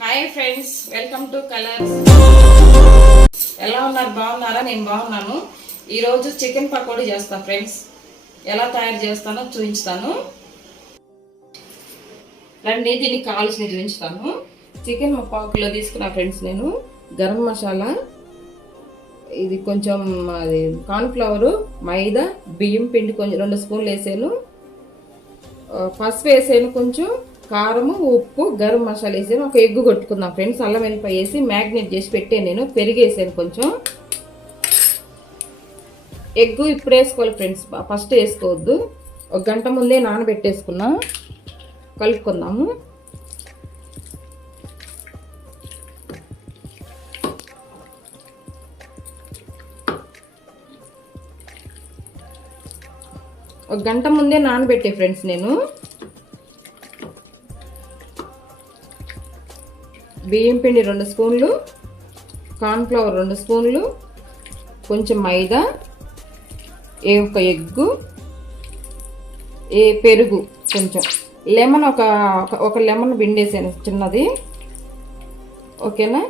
Hi friends, welcome to colours. ఎలా ఉన్నారు? బాగున్నారా? నేను బాగున్నాను. ఈరోజు చికెన్ పకోడీ చేస్తాను ఫ్రెండ్స్. ఎలా తయారు చేస్తానో చూపించుతాను రండి. దీనికి కావాల్సినవి చూపించుతాను. చికెన్ 1 కిలో తీసుకున్నా ఫ్రెండ్స్. నేను గరం మసాలా, ఇది కొంచెం అది కార్న్ఫ్లవరు, మైదా, బియ్యం పిండి కొంచెం 2 స్పూన్లు వేసాను, పసుపు వేసాను, కొంచెం కారము, ఉప్పు, గరం మసాలా వేసాను, ఒక ఎగ్గు కొట్టుకుందాం ఫ్రెండ్స్. అల్లం వెల్లిపాయ వేసి మ్యాగ్నేట్ చేసి పెట్టాను. నేను పెరిగి వేసాను కొంచెం. ఎగ్గు ఇప్పుడు వేసుకోవాలి ఫ్రెండ్స్, ఫస్ట్ వేసుకోవద్దు. 1 గంట ముందే నానబెట్టేసుకున్నా. కలుపుకుందాము. ఒక గంట ముందే నానబెట్టే ఫ్రెండ్స్ నేను. బియ్యం పిండి 2 స్పూన్లు, కార్న్ఫ్లవర్ 2 స్పూన్లు, కొంచెం మైదా, ఒక ఎగ్గు, పెరుగు కొంచెం, లెమన్ ఒక లెమన్ పిండేసాను చిన్నది. ఓకేనా?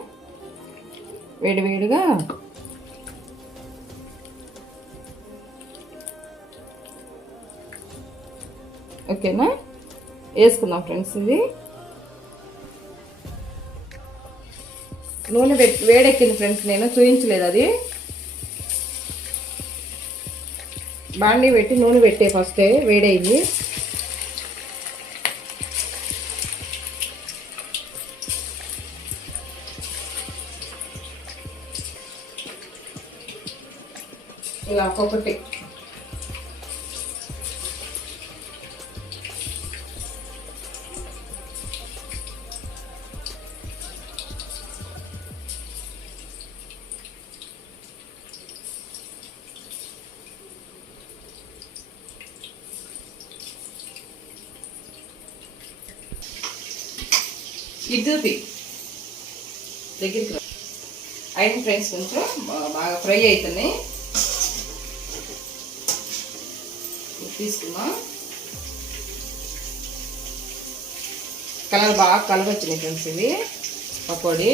వేడివేడిగా ఓకేనా వేసుకుందాం ఫ్రెండ్స్. ఇది నూనె వేడెక్కింది ఫ్రెండ్స్. నేను చూపించలేదు అది. బాండీ పెట్టి నూనె పెట్టే ఫస్టే వేడైంది. ఇలా ఒక్కొక్కటి ఇడ్లీ దగ్గరికి అయిన ఫ్రెండ్స్. కొంచెం బాగా ఫ్రై అవుతున్నాయి. తీసుకున్నాం. కలర్ బాగా కలర్ వచ్చినాయి ఫ్రెండ్స్. ఇవి పకోడీ.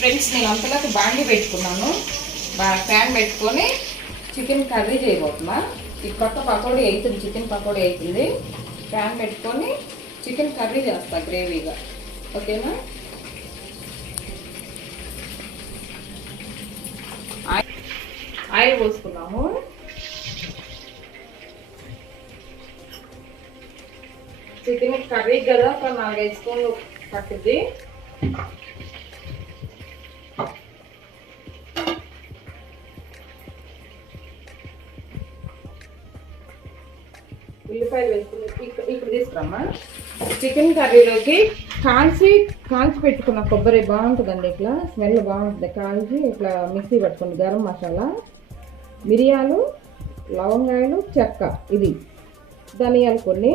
ఫ్రెండ్స్, నేను అంతలోకి బాండీ పెట్టుకున్నాను. ప్యాన్ పెట్టుకొని చికెన్ కర్రీ చేయబోతున్నా. ఈ కొత్త పకోడీ అవుతుంది, చికెన్ పకోడీ అవుతుంది. ప్యాన్ పెట్టుకొని చికెన్ కర్రీ చేస్తా గ్రేవీగా. ఓకేనా? ఆయిల్ పోసుకున్నాము. చికెన్ కర్రీ కదా, ఒక 4-5 స్పూన్లు పట్టుద్ది. ఉల్లిపాయలు వేసుకుని ఇప్పుడు తీసుకురామ్మా. చికెన్ కర్రీలోకి కాల్చి పెట్టుకున్న కొబ్బరి బాగుంటుందండి. ఇట్లా స్మెల్ బాగుంటుంది. కాల్చి ఇట్లా మిక్సీ పట్టుకోండి. గరం మసాలా, మిరియాలు, లవంగాయలు, చెక్క, ఇది ధనియాలు కొన్ని,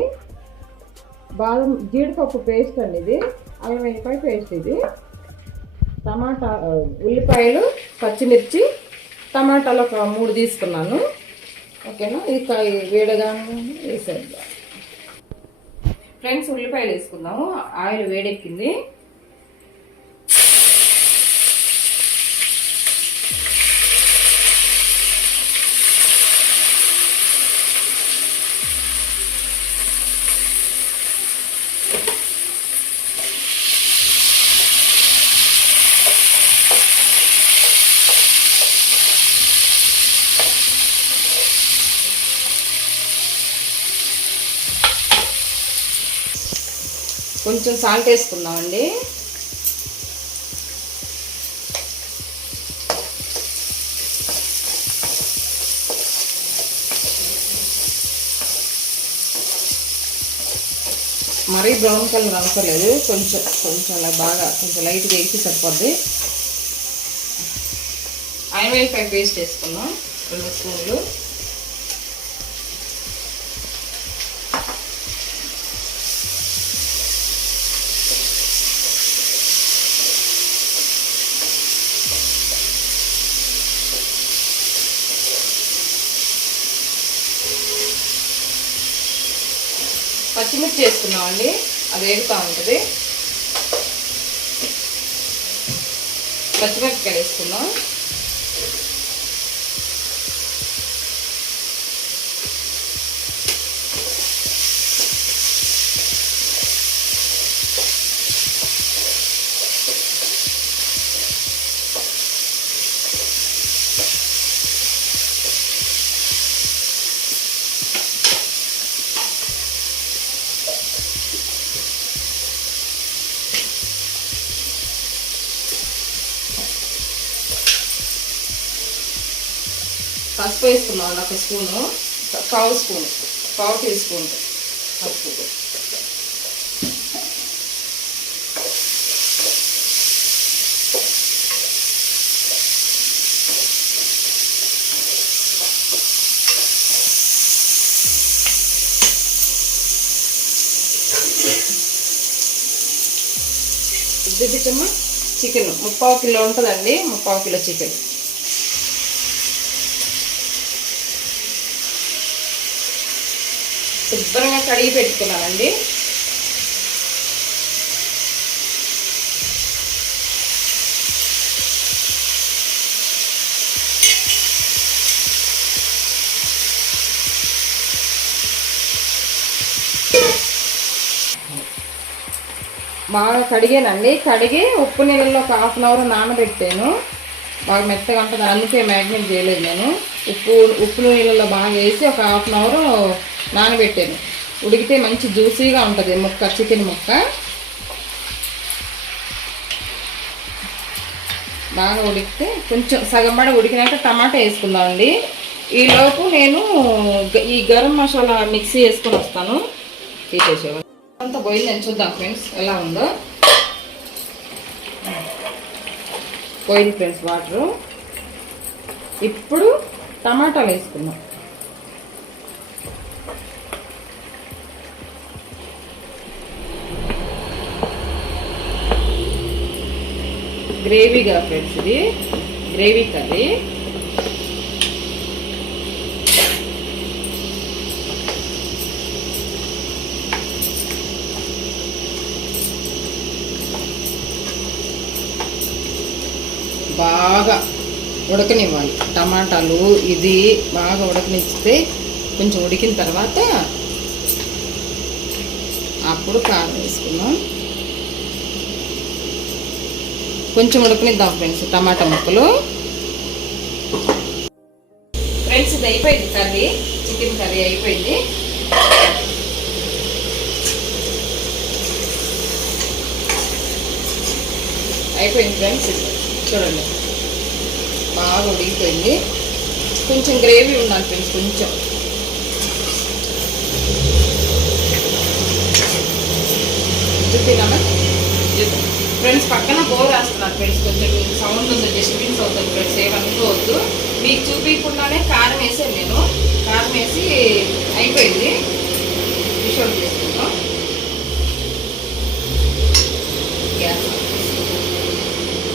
బాదం, జీడిపప్పు పేస్ట్ అండి ఇది, అల్లం వెల్లిపాయ పేస్ట్ ఇది, టమాటా, ఉల్లిపాయలు, పచ్చిమిర్చి, టమాటాలు ఒక 3 తీసుకున్నాను. ఓకేనా? ఇది వేడిగా వేసేద్దాం ఫ్రెండ్స్. ఉల్లిపాయలు వేసుకుందాము. ఆయిల్ వేడెక్కింది. కొంచెం సాల్ట్ వేసుకుందామండి. మరీ బ్రౌన్ కలర్ అనుకోలేదు, కొంచెం కొంచెం బాగా కొంచెం లైట్గా వేసి సరిపోద్ది. ఆయిల్ వెల్లిపాయ పేస్ట్ వేసుకున్నాం 2 స్పూన్లు. పచ్చిమిర్చి వేసుకున్నామండి, అది వేగుతూ ఉంటుంది. పచ్చిమిరపకాయలు వేసుకున్నాం. పసుపు వేసుకున్నాం 1 స్పూను, పావు టీ స్పూన్ పసుపు. చూపించమ్మా, చికెన్ 3/4 కిలో ఉంటుందండి, 3/4 కిలో చికెన్. శుభ్రంగా కడిగి పెట్టుకున్నానండి. బాగా కడిగానండి. కడిగి ఉప్పు నీళ్ళలో ఒక 1/2 అవర్ నానబెట్టాను. బాగా మెత్తగా ఉంటుంది, అందుకే మ్యాగ్నేట్ చేయలేదు నేను. ఉప్పు నీళ్ళలో బాగా వేసి ఒక 1/2 అవర్ నానబెట్టాను. ఉడికితే మంచి జ్యూసీగా ఉంటుంది చికెన్ ముక్క. బాగా ఉడికితే కొంచెం సగం పడ ఉడికినాక టమాటా వేసుకుందామండి. ఈలోపు నేను ఈ గరం మసాలా మిక్సీ వేసుకొని వస్తాను. తీసేసేవాళ్ళు అంతా బాయిల్ నేను చూద్దాం ఫ్రెండ్స్ ఎలా ఉందో. Boil friends water. ఇప్పుడు టమాటాలు వేసుకుందాం. గ్రేవీగా ఫ్రెండ్స్, ఇది గ్రేవీ కర్రీ. బాగా ఉడకనివ్వాలి టమాటాలు. ఇది బాగా ఉడకనిస్తే కొంచెం ఉడికిన తర్వాత అప్పుడు కారం వేసుకుందాం. కొంచెం ఉడకనిద్దాం ఫ్రెండ్స్ టమాటా ముక్కలు. ఫ్రెండ్స్ ఇది అయిపోయింది కర్రీ, చికెన్ కర్రీ అయిపోయింది. ఫ్రెండ్స్ చూడండి బాగా ఉడికిపోయింది. కొంచెం గ్రేవీ ఉండాలి ఫ్రెండ్స్, కొంచెం. చూపినామా ఫ్రెండ్స్? పక్కన బోర్ వేస్తున్నారు ఫ్రెండ్స్, కొంచెం సౌండ్ ఉంది, డిస్టర్బెన్స్ అవుతుంది ఫ్రెండ్స్, ఏమనుకోవద్దు. మీకు చూపించకుండానే కారం వేసాను నేను. కారం వేసి అయిపోయింది. డిష్ అవుట్ చేసుకుంటాం. గ్యాస్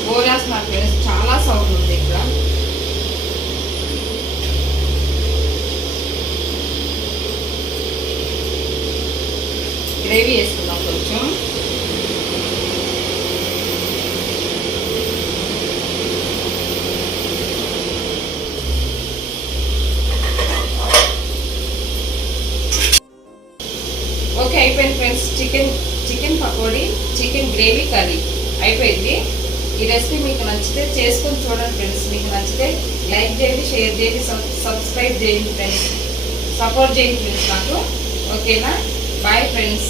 బోర్ వేస్తున్నారు ఫ్రెండ్స్, చాలా సౌండ్ ఉంది ఇక్కడ. గ్రేవీ వేసుకుందాం కొంచెం. ఓకే అయిపోయింది friends. Chicken pakodi, chicken gravy curry అయిపోయింది. ఈ రెసిపీ మీకు నచ్చితే చేసుకొని చూడండి ఫ్రెండ్స్. మీకు నచ్చితే లైక్ చేయండి, షేర్ చేయండి, సబ్స్క్రైబ్ చేయండి ఫ్రెండ్స్. సపోర్ట్ చేయండి ఫ్రెండ్స్ నాకు. ఓకేనా? Bye friends.